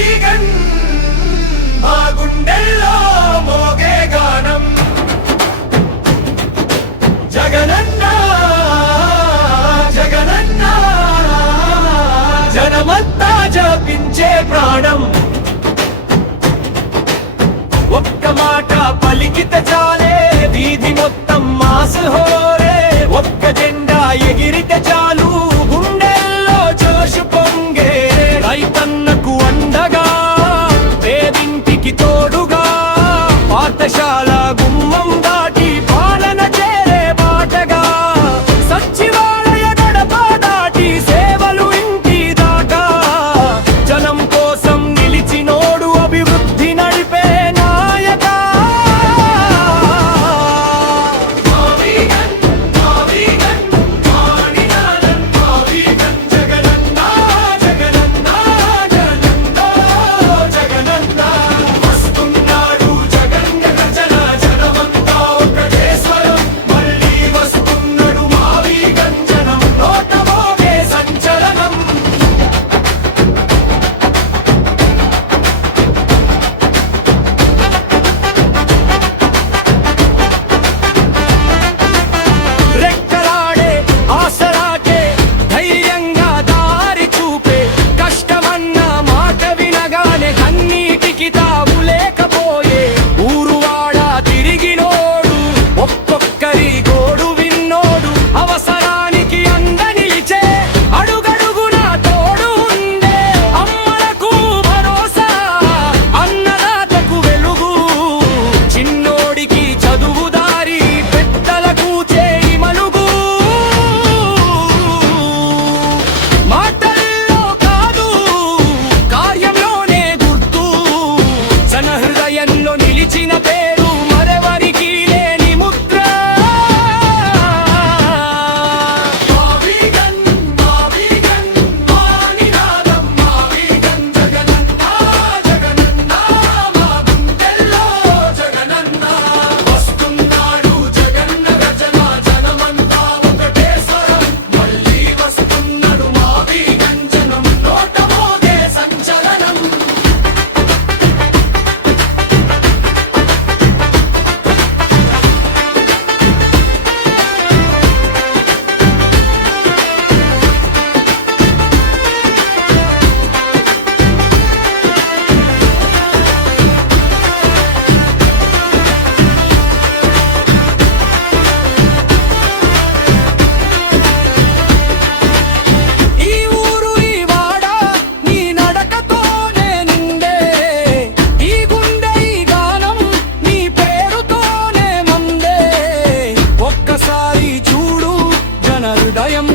vegan మా గుండెల్లో మోగే గానం జగనన్న జగనన్న జనమంతా జపించే ప్రాణం ఒక్క మాట పలికితే చాలే వీధి మొత్తం మాస్ హోరే ఒక్క జెండా ఎగిరితే చాలు గుండెల్లో జోషు పొంగే రైతన్నకు అండగా పేదింటికి తోడుగా పాఠశాల గుమ్మం దాటి పాలన చేరే బాటగా సచివాలయ గడప దాటి సేవలు ఇంటి దాకా జనం కోసం నిలిచినోడు అభివృద్ధి నడిపే నిలిచిన పేరు మరెవరికి లేని ముద్ర మా వీగన్ మా నినాదం మా వీగన్ జగనన్న జగనన్న మా గుండెల్లో జగనన్న వస్తున్నాడు జగన్న గజన జనమంతా ఒకటే స్వరం మళ్ళీ వస్తున్నాడు మా వీగన్ జనం నోట మోగే సంచలనం హృదయం